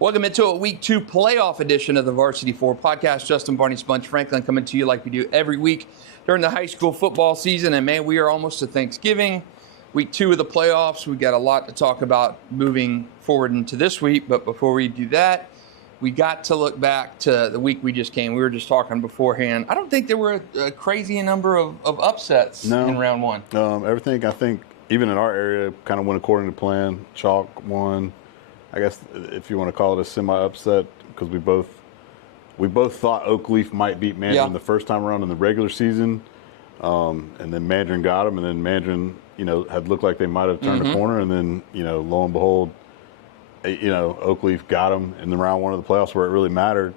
Welcome into a Week 2 playoff edition of the Varsity 4 podcast. Justin, Barney, Sponge, Franklin coming to you like we do every week during the high school football season. And, man, we are almost to Thanksgiving. Week 2 of the playoffs. We got a lot to talk about moving forward into this week. But before we do that, we got to look back to the week we just came. We were just talking beforehand. I don't think there were a crazy number of upsets in round one. Everything, I think, even in our area, kind of went according to plan. Chalk won. I guess if you want to call it a semi-upset, because we both thought Oakleaf might beat Mandarin the first time around in the regular season, and then Mandarin got them, and then Mandarin, had looked like they might have turned a corner, and then, lo and behold, Oakleaf got them in the round one of the playoffs where it really mattered,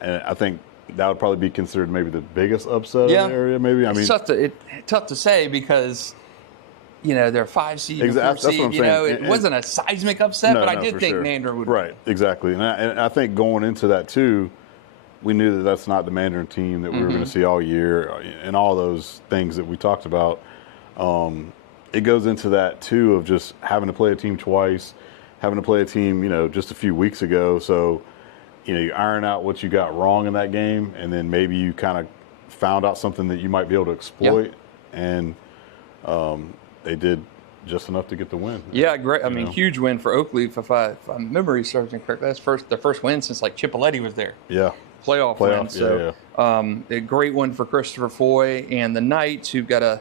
and I think that would probably be considered maybe the biggest upset in the area. Maybe it's tough to say because. They're 5 seed, exactly. 4 seed. It wasn't a seismic upset, but I did think Mandarin would. Right, exactly. And I think going into that too, we knew that that's not the Mandarin team that we were going to see all year, and all those things that we talked about. It goes into that too of just having to play a team twice, having to play a team, just a few weeks ago. So, you iron out what you got wrong in that game, and then maybe you kind of found out something that you might be able to exploit, and. They did just enough to get the win. Yeah, great. I mean, huge win for Oakleaf. If my memory serves me correctly, that's their first win since Chipolletti was there. Yeah. Playoff win. So, a great one for Christopher Foy and the Knights, who've got a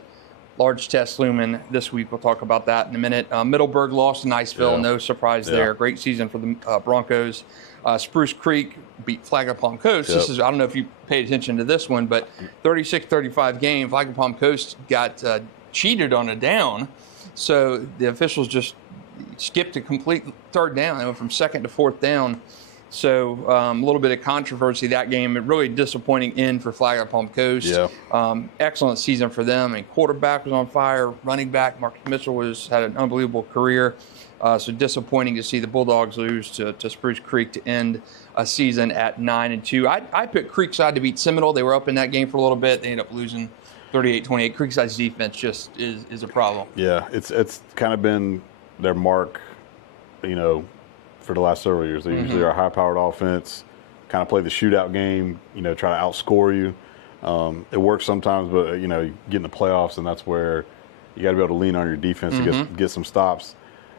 large test looming this week. We'll talk about that in a minute. Middleburg lost to Niceville. No surprise there. Great season for the Broncos. Spruce Creek beat Flag of Palm Coast. I don't know if you paid attention to this one, but 36-35 game. Flag of Palm Coast got cheated on a down, so the officials just skipped a complete third down. They went from second to fourth down. So a little bit of controversy that game. A really disappointing end for Flag of Palm Coast. Yeah. Excellent season for them. And quarterback was on fire. Running back Marcus Mitchell had an unbelievable career. So disappointing to see the Bulldogs lose to Spruce Creek to end a season at 9-2. I picked Creekside to beat Seminole. They were up in that game for a little bit. They ended up losing 38-28. Creekside's defense just is a problem. Yeah, it's kind of been their mark, for the last several years. They usually are a high-powered offense, kind of play the shootout game, try to outscore you. It works sometimes, but, you get in the playoffs, and that's where you got to be able to lean on your defense to get some stops.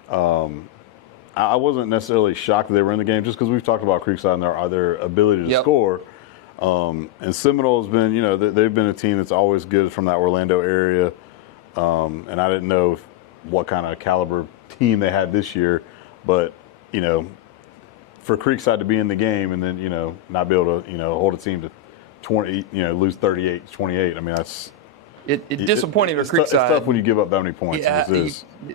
I wasn't necessarily shocked that they were in the game just because we've talked about Creekside and their ability to score. And Seminole has been, they've been a team that's always good from that Orlando area. And I didn't know what kind of caliber team they had this year, but, for Creekside to be in the game and then, not be able to, hold a team to 20, lose 38-28. I mean, that's disappointing for Creekside. It's tough when you give up that many points. Yeah,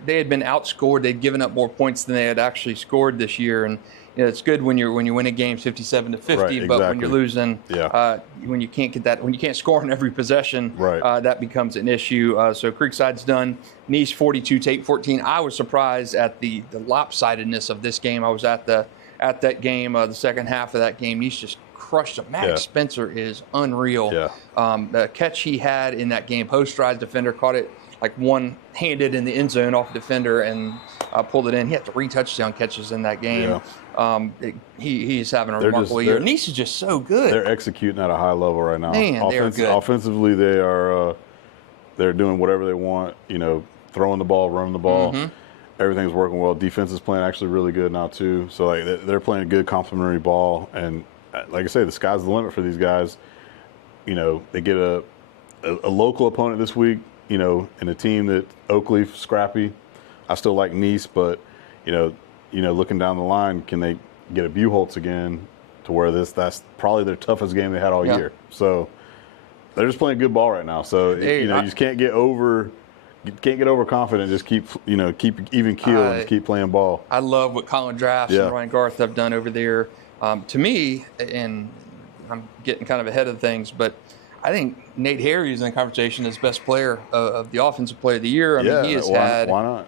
they had been outscored. They'd given up more points than they had actually scored this year, and it's good when you win a game 57-50, but when you're losing, when you can't get that, when you can't score on every possession, that becomes an issue. So Creekside's done. Nice 42-8-14. I was surprised at the lopsidedness of this game. I was at that game, the second half of that game. Nice just crushed him. Maddox Spencer is unreal. The catch he had in that game, post-rise defender, caught it one-handed in the end zone off the defender and pulled it in. He had 3 touchdown catches in that game. He's having a remarkable year. Nice is just so good. They're executing at a high level right now. Man, they're good. Offensively, they're doing whatever they want. Throwing the ball, running the ball. Everything's working well. Defense is playing actually really good now too. So they're playing a good complementary ball. And like I say, the sky's the limit for these guys. They get a local opponent this week. In a team that Oakleaf scrappy. I still like Nice, but looking down the line, can they get a Buchholz again to where that's probably their toughest game they had all year. So they're just playing good ball right now. So you just can't get overconfident. Just keep even keel and just keep playing ball. I love what Colin Drafts and Ryan Garth have done over there. To me, and I'm getting kind of ahead of things, but I think Nate Harry is in the conversation as best player of the offensive player of the year. I mean, he has why not?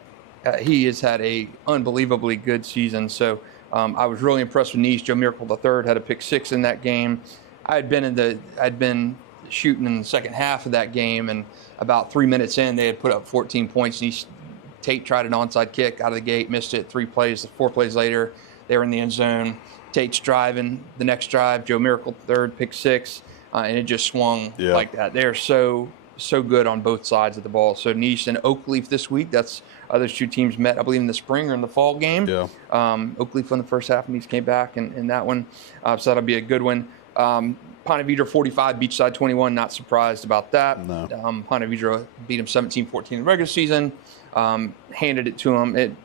He has had a unbelievably good season. So I was really impressed with Nice. Joe Miracle III had a pick 6 in that game. I'd been shooting in the second half of that game, and about 3 minutes in, they had put up 14 points. And Tate tried an onside kick out of the gate, missed it. 4 plays later, They were in the end zone. Tate's driving the next drive. Joe Miracle third, pick 6, and it just swung like that. They're so good on both sides of the ball. So Nice and Oakleaf this week. That's those 2 teams met, I believe, in the spring or in the fall game. Yeah. Oakleaf won the first half, and Nice came back in that one. So that'll be a good one. Ponte Vedra 45, Beachside 21. Not surprised about that. No. Ponte Vedra beat them 17-14 in the regular season. Handed it to them.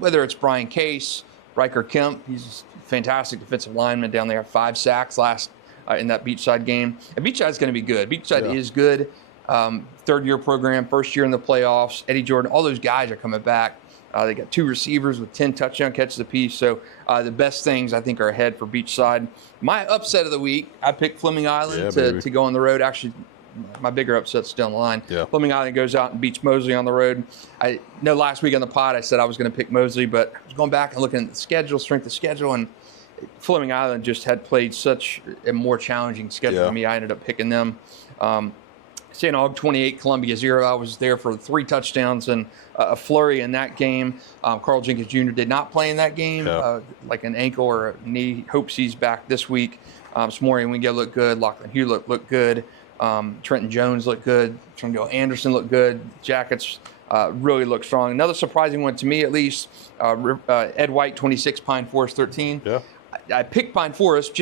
Whether it's Brian Case, Riker Kemp, he's a fantastic defensive lineman down there. 5 sacks last in that Beachside game. And Beachside's going to be good. Beachside is good. 3rd-year program, 1st year in the playoffs. Eddie Jordan, all those guys are coming back. They got 2 receivers with 10 touchdown catches apiece. So the best things, I think, are ahead for Beachside. My upset of the week, I picked Fleming Island to go on the road. Actually, my bigger upset's still in line. Yeah. Fleming Island goes out and beats Mosley on the road. I know last week on the pod I said I was going to pick Mosley, but I was going back and looking at the schedule, strength of schedule, and Fleming Island just had played such a more challenging schedule than me. I ended up picking them. St. Aug 28, Columbia 0. I was there for 3 touchdowns and a flurry in that game. Carl Jenkins Jr. did not play in that game, like an ankle or a knee. Hopes he's back this week. Samori Wingo looked good. Lachlan Hugh looked good. Trenton Jones looked good. Trenton Anderson looked good. Jackets really looked strong. Another surprising one to me, at least, Ed White 26, Pine Forest 13. Yeah. I picked Pine Forest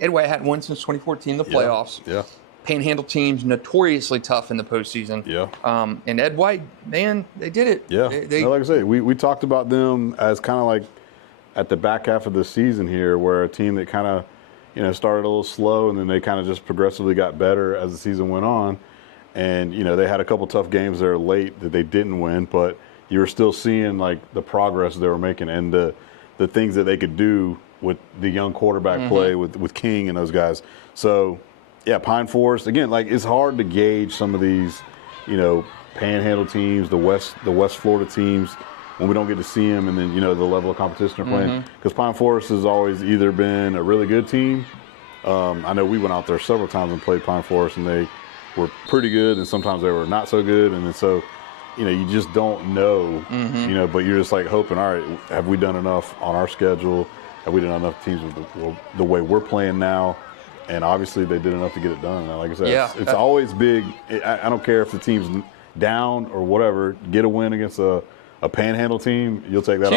Ed White hadn't won since 2014 in the playoffs. Yeah. Panhandle teams notoriously tough in the postseason. Yeah. And Ed White, man, they did it. Yeah. Like I say, we talked about them as kind of like at the back half of the season here, where a team that kind of, started a little slow, and then they kind of just progressively got better as the season went on. And, they had a couple tough games there late that they didn't win, but you were still seeing like the progress they were making and the things that they could do with the young quarterback play with King and those guys. So, yeah, Pine Forest, again, like it's hard to gauge some of these, Panhandle teams, the West Florida teams, when we don't get to see them, and then, the level of competition they're playing. Because Pine Forest has always either been a really good team. I know we went out there several times and played Pine Forest, and they were pretty good, and sometimes they were not so good. And then so, you just don't know, but you're just like hoping, all right, have we done enough on our schedule? Have we done enough teams with the way we're playing now? And obviously they did enough to get it done. And like I said, it's always big. I don't care if the team's down or whatever, get a win against a Panhandle team, you'll take that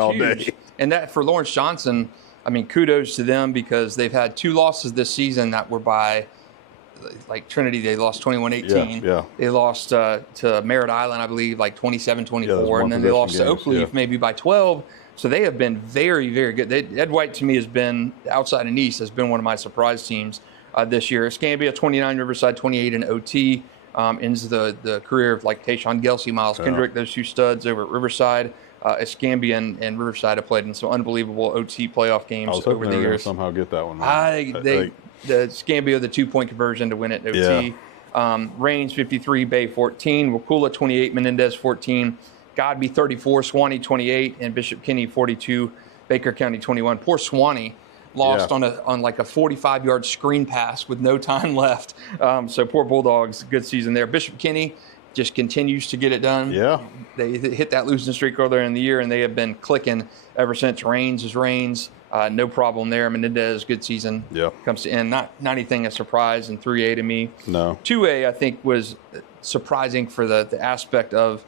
all day. And that for Lawrence Johnson, I mean, kudos to them, because they've had 2 losses this season that were by, like Trinity, they lost 21-18. Yeah. They lost to Merritt Island, I believe, like 27-24. And then they lost to Oakleaf maybe by 12. So they have been very, very good. Ed White, to me, has been, outside of Nice, has been one of my surprise teams this year. Escambia, 29, Riverside, 28 in OT. Ends the career of like Tayshawn Gelsey, Miles Kendrick, those 2 studs over at Riverside. Escambia and Riverside have played in some unbelievable OT playoff games over the years. Somehow get that one. The Escambia, the 2-point conversion to win it OT. Rains 53, Bay 14, Wakula 28, Menendez 14, Godby 34, Swanee 28, and Bishop Kinney 42, Baker County 21. Poor Swanee lost on like a 45-yard screen pass with no time left. So poor Bulldogs, good season there. Bishop Kinney just continues to get it done. Yeah. They hit that losing streak earlier in the year, and they have been clicking ever since. Rains is Rains. No problem there. Menendez, good season. Yeah. Comes to end. Not anything a surprise in 3A to me. No. 2A, I think, was surprising for the aspect of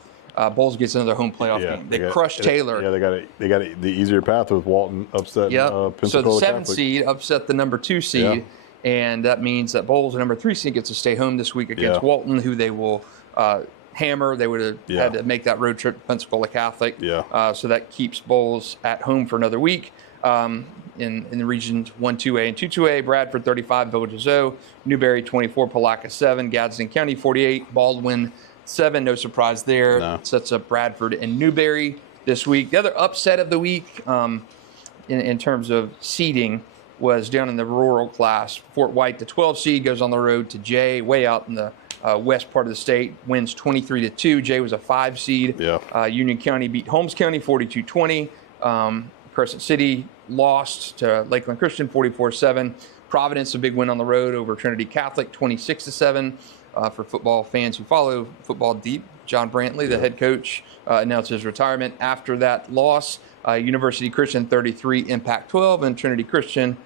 Bulls gets another home playoff game. They crushed Taylor. Yeah, they got the easier path with Walton upset. Yep. So the 7th seed upset the number 2 seed, and that means that Bulls, the number 3 seed, gets to stay home this week against Walton, who they will hammer. They would have had to make that road trip to Pensacola Catholic. So that keeps Bulls at home for another week. In the regions 1-2A and 2-2A, Bradford 35, Village of Zoe, Newberry 24, Palaca 7, Gadsden County 48, Baldwin 7, no surprise there. No. Sets up Bradford and Newberry this week. The other upset of the week in terms of seeding was down in the rural class. Fort White, the 12 seed, goes on the road to Jay, way out in the west part of the state, wins 23-2. Jay was a 5 seed. Union County beat Holmes County 42-20. Crescent City lost to Lakeland Christian 44-7. Providence, a big win on the road over Trinity Catholic 26-7. for football fans who follow football deep. John Brantley, the head coach, announced his retirement after that loss. University Christian 33, Impact 12, and Trinity Christian,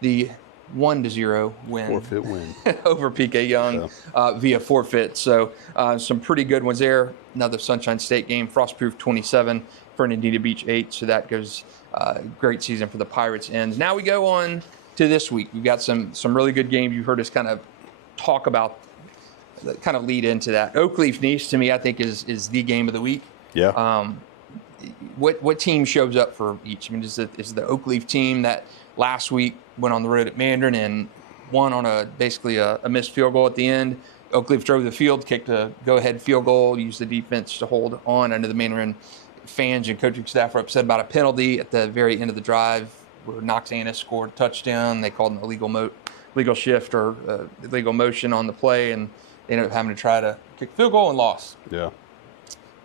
the 1-0 win. Forfeit win. Over PK Young via forfeit. So some pretty good ones there. Another Sunshine State game, Frostproof 27, Fernandina Beach 8. So that goes great season for the Pirates ends. Now we go on to this week. We've got some really good games. You've heard us kind of talk about, kind of lead into that. Oakleaf Nice, to me, I think is the game of the week. Yeah. What team shows up for each? I mean, is the Oakleaf team that last week went on the road at Mandarin and won on basically a missed field goal at the end? Oakleaf drove the field, kicked a go-ahead field goal, used the defense to hold on. Under the Mandarin fans and coaching staff were upset about a penalty at the very end of the drive where Knox Annis scored a touchdown. They called an illegal shift or illegal motion on the play, and they ended up having to try to kick field goal and lost. Yeah.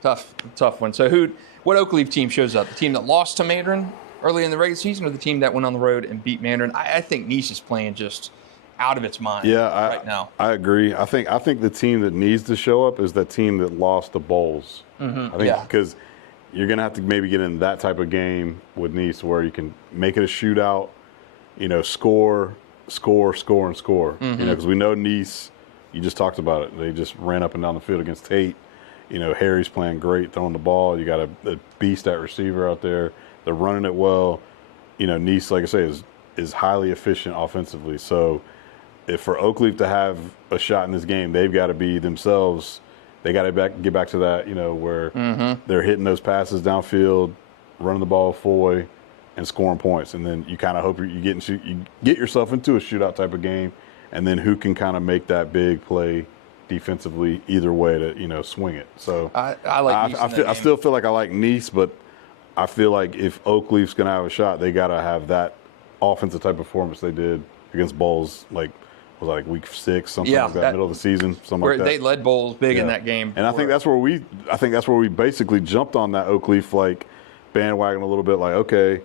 Tough one. So what Oakleaf team shows up? The team that lost to Mandarin early in the regular season, or the team that went on the road and beat Mandarin? I think Nice is playing just out of its mind right now. I agree. I think the team that needs to show up is that team that lost the Bowls. Mm-hmm. I think because you're going to have to maybe get in that type of game with Nice where you can make it a shootout, score, and score. Mm-hmm. Because we know Nice, you just talked about it. They just ran up and down the field against Tate. Harry's playing great throwing the ball. You got a beast at receiver out there. They're running it well. Nice, like I say, is highly efficient offensively. So if for Oakleaf to have a shot in this game, they've got to be themselves. They got to get back to that, where they're hitting those passes downfield, running the ball full way, and scoring points. And then you kind of hope you get yourself into a shootout type of game, and then who can kind of make that big play defensively either way to swing it. So I like Nice. I still feel like I like Nice, but I feel like if Oakleaf's going to have a shot, they got to have that offensive type performance they did against Bowls, like week 6, something like that, middle of the season, something where like that. They led Bowls big in that game. And I think that's where we basically jumped on that Oakleaf bandwagon a little bit. Like, okay,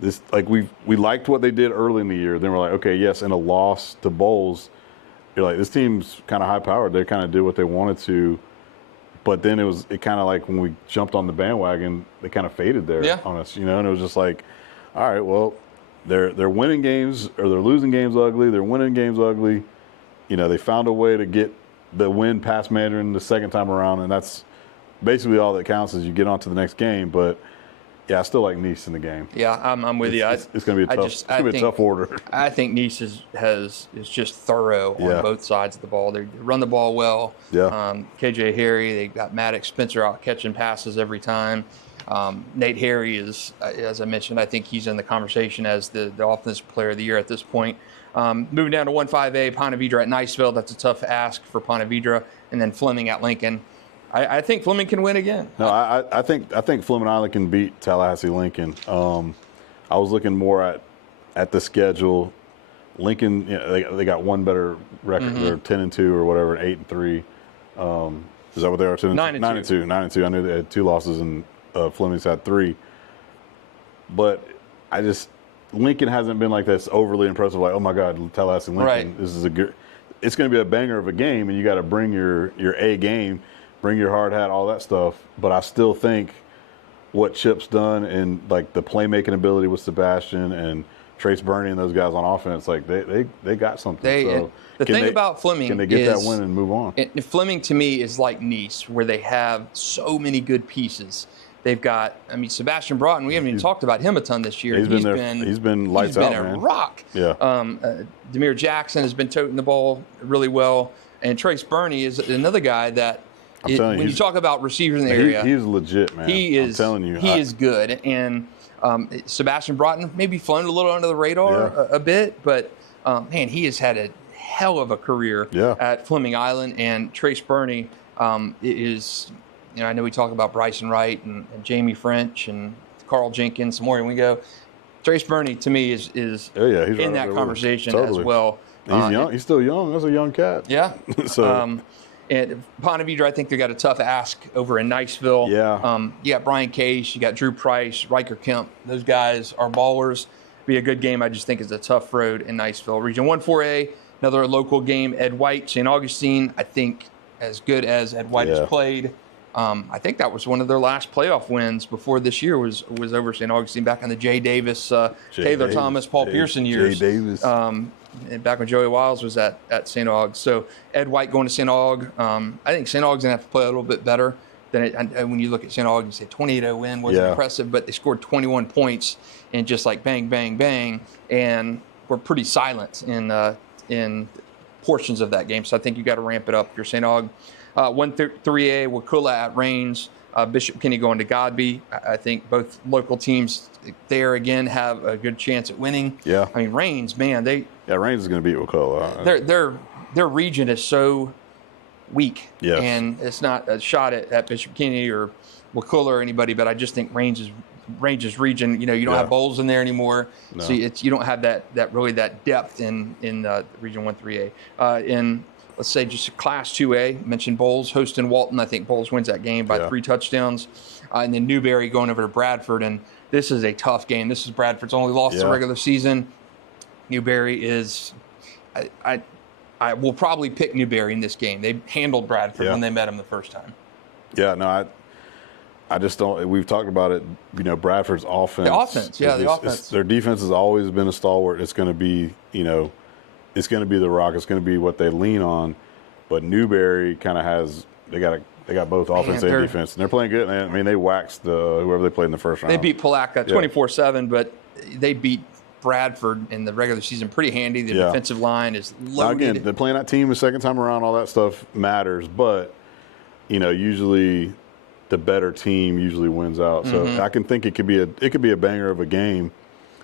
this we liked what they did early in the year. Then we're like, okay, yes, in a loss to Bowls, you're like, this team's kind of high powered. They kind of did what they wanted to. But then it kind of like when we jumped on the bandwagon, they kind of faded there on us, and it was just like, all right, well, they're winning games or they're losing games ugly. They're winning games ugly. They found a way to get the win past Mandarin the second time around, and that's basically all that counts is you get on to the next game. But yeah, I still like Nice in the game. Yeah, I'm with you. It's going to be a tough order. I think Nice is just thorough on both sides of the ball. They run the ball well. Yeah. KJ Harry, they got Maddox Spencer out catching passes every time. Nate Harry is, as I mentioned, I think he's in the conversation as the offensive player of the year at this point. Moving down to 1-5A, Ponte Vedra at Niceville. That's a tough ask for Ponte Vedra. And then Fleming at Lincoln. I think Fleming can win again. No, I think Fleming Island can beat Tallahassee Lincoln. I was looking more at the schedule. Lincoln, they got one better record. Mm-hmm. They're 10-2 or whatever, 8-3. Is that what they are? 9-2. 9-2. I knew they had 2 losses and Fleming's had 3. But Lincoln hasn't been like this overly impressive. Like, oh my God, Tallahassee Lincoln. Right. This is it's going to be a banger of a game, and you got to bring your A game. Bring your hard hat, all that stuff. But I still think what Chip's done and the playmaking ability with Sebastian and Trace Barney and those guys on offense, they got something. The thing about Fleming, can they get that win and move on? Fleming to me is like Nice, where they have so many good pieces. They've got, Sebastian Broughton. We haven't even talked about him a ton this year. He's been lights out, man. He's been a rock. Yeah. Demir Jackson has been toting the ball really well, and Trace Barney is another guy that. When you talk about receivers in the area, he's legit, man. I'm telling you, he is good. And Sebastian Broughton maybe flown a little under the radar a bit, but man, he has had a hell of a career at Fleming Island. And Trace Barney is, I know we talk about Bryson Wright and Jamie French and Carl Jenkins, more than we go. Trace Barney to me is he's in that conversation as well. He's young. He's still young. That's a young cat. Yeah. So. And Ponte Vedra, I think they got a tough ask over in Niceville. Yeah. You got Brian Case, you got Drew Price, Riker Kemp. Those guys are ballers. Be a good game. I just think it's a tough road in Niceville. Region 1-4A, Another local game, Ed White, St. Augustine. I think as good as Ed White has played. I think that was one of their last playoff wins before this year was over St. Augustine back in the Jay Davis, Taylor Thomas, Paul Pearson years. Jay Davis. And back when Joey Wiles was at St. Aug. So Ed White going to St. Aug. I think St. Aug's going to have to play a little bit better than it. And when you look at St. Aug, you say 28-0 win wasn't impressive, but they scored 21 points and just like bang, bang, bang, and were pretty silent in portions of that game. So I think you got to ramp it up if you're St. Aug. 1-3A, Wakulla at Rains. Bishop Kenny going to Godby. I think both local teams there again have a good chance at winning. Yeah. I mean, Rains, man, Rains is going to beat Wakulla. Their region is so weak. Yes. And it's not a shot at Bishop Kenny or Wakulla or anybody, but I just think Range's region, you don't have bowls in there anymore. No. So you don't have that depth in Region 1-3A. In let's say just Class 2A, mentioned Bowles hosting Walton. I think Bowles wins that game by 3 touchdowns. And then Newberry going over to Bradford. And this is a tough game. This is Bradford's only lost the regular season. Newberry is I will probably pick Newberry in this game. They handled Bradford when they met him the first time. Yeah, no, I just don't. We've talked about it. Bradford's offense. The offense. Their defense has always been a stalwart. It's going to be, it's going to be the rock. It's going to be what they lean on. But Newberry kind of has. They got both offense and defense, and they're playing good. I mean, they waxed whoever they played in the first round. They beat Palatka 24-7, but they beat Bradford in the regular season pretty handy. The defensive line is loaded. Now again, they're playing that team the second time around. All that stuff matters, but usually the better team usually wins out. So I can think it could be a banger of a game.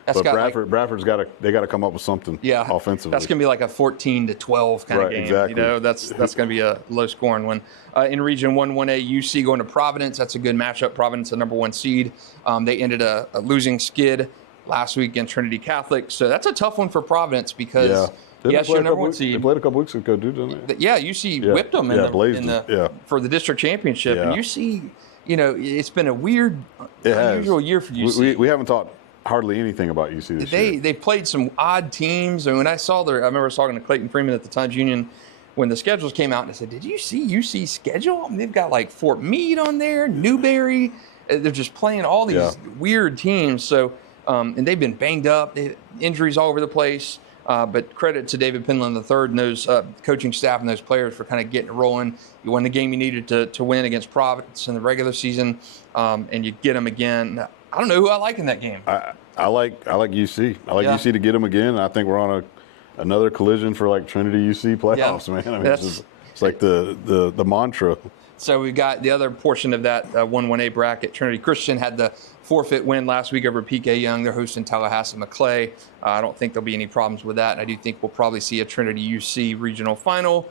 But Bradford's got to come up with something offensively. That's going to be like a 14-12 kind of game. Exactly. That's going to be a low-scoring one. In Region 1-1A, UC going to Providence. That's a good matchup. Providence, the number 1 seed. They ended a losing skid last week against Trinity Catholic. So that's a tough one for Providence because yes, you're number 1 seed. They played a couple weeks ago, didn't they? Yeah, UC whipped them for the district championship. And UC, it's been a weird, unusual year for UC. We haven't talked hardly anything about UC this year. They played some odd teams. And when I remember I was talking to Clayton Freeman at the Times Union when the schedules came out, and I said, did you see UC's schedule? I mean, they've got like Fort Meade on there, Newberry. They're just playing all these weird teams. So, and they've been banged up, injuries all over the place. But credit to David Penland III and those coaching staff and those players for kind of getting it rolling. You won the game you needed to win against Providence in the regular season, and you get them again. I don't know who I like in that game. I like UC. I like UC to get them again. I think we're on another collision for like Trinity UC playoffs, man. I mean, it's like the mantra. So we've got the other portion of that 1-1A bracket. Trinity Christian had the forfeit win last week over PK Young. They're hosting Tallahassee McClay. I don't think there'll be any problems with that. And I do think we'll probably see a Trinity UC regional final.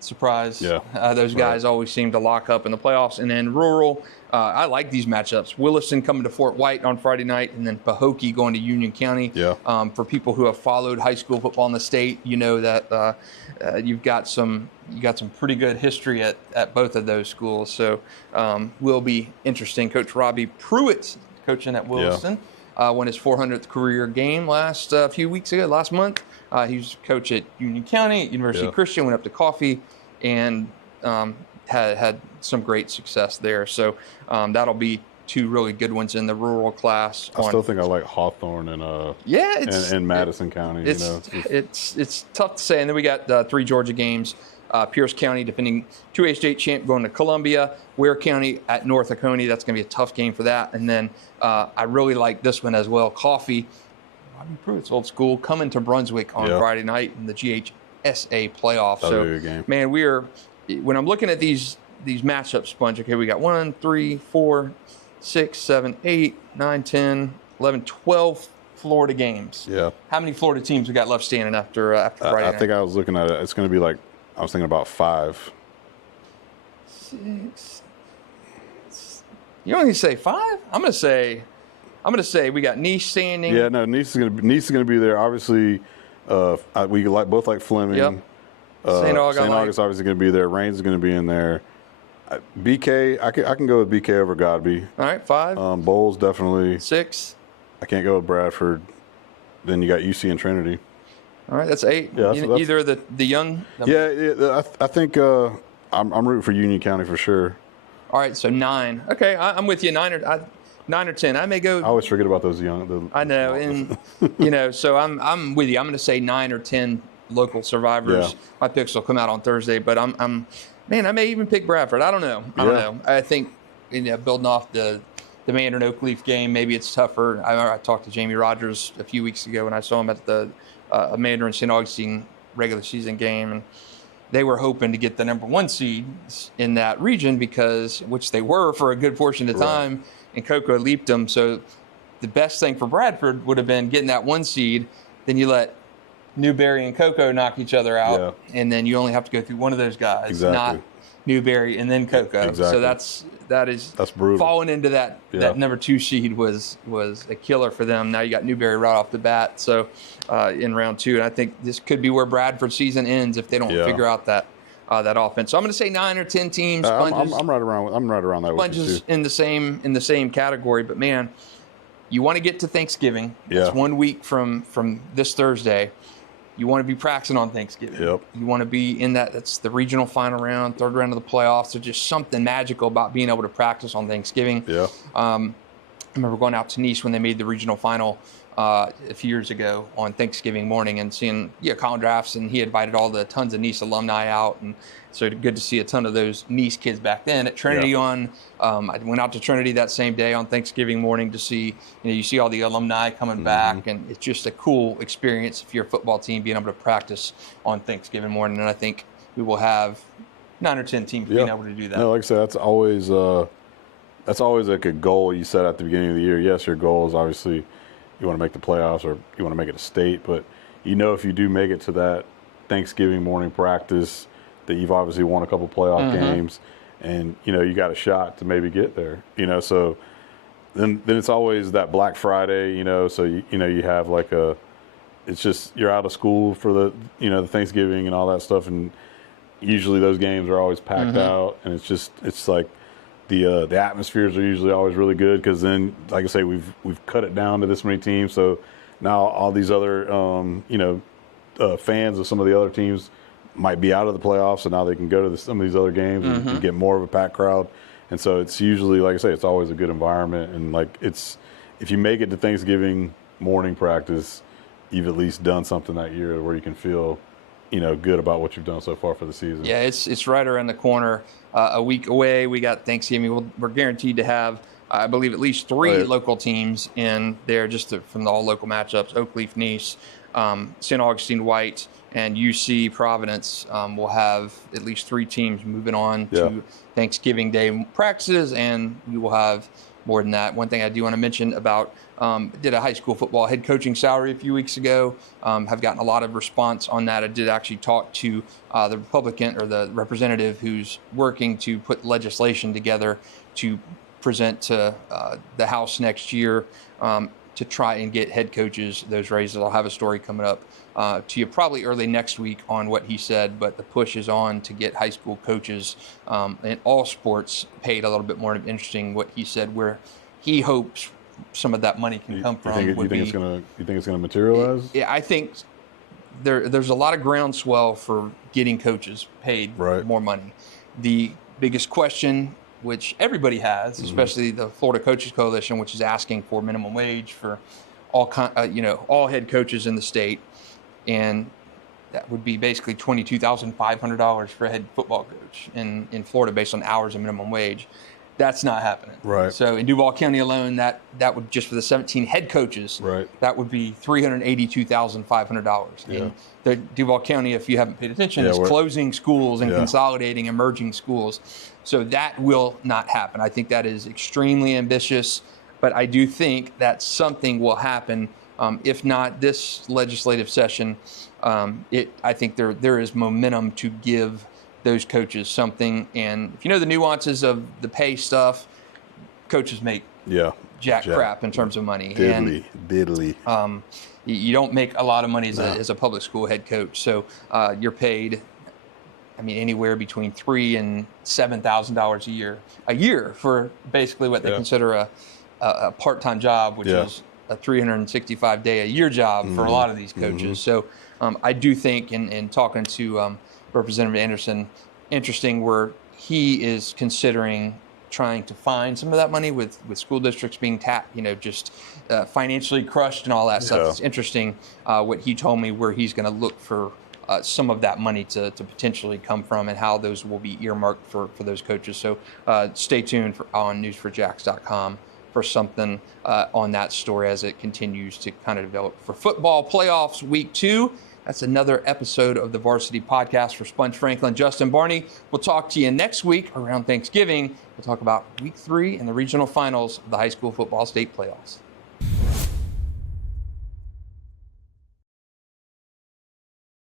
Surprise. Yeah. Those guys always seem to lock up in the playoffs. And then rural, I like these matchups. Williston coming to Fort White on Friday night, and then Pahokee going to Union County. Yeah. For people who have followed high school football in the state, you know that you've got some pretty good history at both of those schools. So will be interesting. Coach Robbie Pruitt coaching at Williston. Won his 400th career game last month. He was coach at Union County, at University Christian, went up to Coffee, and had some great success there. So that'll be 2 really good ones in the rural class. I still think I like Hawthorne and Madison County. It's tough to say. And then we got 3 Georgia games. Pierce County defending 2A state champ going to Columbia. Ware County at North Oconee. That's going to be a tough game for that. And then I really like this one as well. Coffee, Robbie Pruitt's old school, coming to Brunswick on Friday night in the GHSA playoff. That'll be a good game. Man, when I'm looking at these matchups, Sponge, okay, we got 1, 3, 4, 6, 7, 8, 9, 10, 11, 12 Florida games. Yeah. How many Florida teams we got left standing after Friday night? I think I was looking at it. It's going to be like, I was thinking about 5. 6. You don't need to say 5? I'm going to say we got Niche standing. Yeah, no, Niche is going to be there. Obviously, we both like Fleming. Yep. St. August obviously going to be there. Rains is going to be in there. BK, I can go with BK over Godby. All right, 5. Bowles definitely. 6. I can't go with Bradford. Then you got UC and Trinity. All right, that's 8. Yeah, that's either the young. I think I'm rooting for Union County for sure. All right, so 9. Okay, I'm with you. 9 or 10. I may go. I always forget about those young. I know, and so I'm with you. I'm going to say 9 or 10 local survivors. Yeah. My picks will come out on Thursday, but man, I may even pick Bradford. I don't know. I don't know. I think building off the Mandarin Oakleaf game, maybe it's tougher. I talked to Jamie Rogers a few weeks ago when I saw him at the Mandarin St. Augustine regular season game, and they were hoping to get the number 1 seed in that region which they were for a good portion of the time, and Cocoa leaped them. So the best thing for Bradford would have been getting that 1 seed. Then you let Newberry and Cocoa knock each other out, and then you only have to go through one of those guys, not Newberry and then Cocoa. Exactly. So that's brutal. Falling into that number 2 seed was a killer for them. Now you got Newberry right off the bat. So in round 2, and I think this could be where Bradford's season ends if they don't figure out that offense. So I'm going to say 9 or 10 teams. Sponges, I'm right around that. Sponges in the same category. But man, you want to get to Thanksgiving. Yeah. It's 1 week from this Thursday. You want to be practicing on Thanksgiving. Yep. You want to be in that's the regional final round, 3rd round of the playoffs. There's just something magical about being able to practice on Thanksgiving. Yeah. I remember going out to Nice when they made the regional final a few years ago on Thanksgiving morning and seeing Colin Drafts, and he invited tons of Nice alumni out, and so good to see a ton of those Nice kids back then at Trinity. I went out to Trinity that same day on Thanksgiving morning to see you see all the alumni coming back, and it's just a cool experience if you're a football team being able to practice on Thanksgiving morning. And I think we will have 9 or 10 teams being able to do that. No, like I said, that's always like a goal you set at the beginning of the year. Yes, your goal is obviously you want to make the playoffs or you want to make it a state, but if you do make it to that Thanksgiving morning practice, that you've obviously won a couple playoff games, and you got a shot to maybe get there. So then it's always that Black Friday. So you have like it's just you're out of school for the the Thanksgiving and all that stuff, and usually those games are always packed out, and it's like the atmospheres are usually always really good because then, like I say, we've cut it down to this many teams. So now all these other fans of some of the other teams might be out of the playoffs, and now they can go to some of these other games and get more of a packed crowd. And so it's usually, like I say, it's always a good environment. And like if you make it to Thanksgiving morning practice, you've at least done something that year where you can feel good about what you've done so far for the season. Yeah, it's right around the corner. A week away, we got Thanksgiving. We're guaranteed to have, I believe, at least 3 local teams in there from the all local matchups. Oakleaf, Nice, St. Augustine, White, and UC Providence will have at least 3 teams moving on to Thanksgiving Day practices, and we will have more than that. One thing I do want to mention about did a high school football head coaching salary a few weeks ago. Have gotten a lot of response on that. I did actually talk to the Republican or the representative who's working to put legislation together to present to the House next year to try and get head coaches those raises. I'll have a story coming up to you probably early next week on what he said, but the push is on to get high school coaches in all sports paid a little bit more. Interesting what he said, where he hopes some of that money can come from. You think it's going to materialize? Yeah, I think there's a lot of groundswell for getting coaches paid more money. The biggest question, which everybody has, especially the Florida Coaches Coalition, which is asking for minimum wage for all head coaches in the state, and that would be basically $22,500 for a head football coach in Florida based on hours of minimum wage. That's not happening. Right. So in Duval County alone, that would, just for the 17 head coaches, that would be $382,500. Yeah. And the Duval County, if you haven't paid attention, is closing schools and consolidating emerging schools. So that will not happen. I think that is extremely ambitious, but I do think that something will happen. If not this legislative session, I think there is momentum to give those coaches something. And if you know the nuances of the pay stuff, coaches make jack crap in terms of money. Diddly. You don't make a lot of money as a public school head coach. So you're paid, anywhere between $3,000 and $7,000 a year for basically what they consider a part-time job, which is a 365-day-a-year job for a lot of these coaches. So I do think, in talking to Representative Anderson, interesting where he is considering trying to find some of that money with school districts being tapped, just financially crushed and all that stuff. It's interesting what he told me where he's going to look for some of that money to potentially come from and how those will be earmarked for those coaches. So stay tuned on news4jax.com for something on that story as it continues to kind of develop. For football playoffs week 2, that's another episode of the Varsity Podcast. For Sponge Franklin, Justin Barney, we'll talk to you next week around Thanksgiving. We'll talk about week 3 and the regional finals of the high school football state playoffs.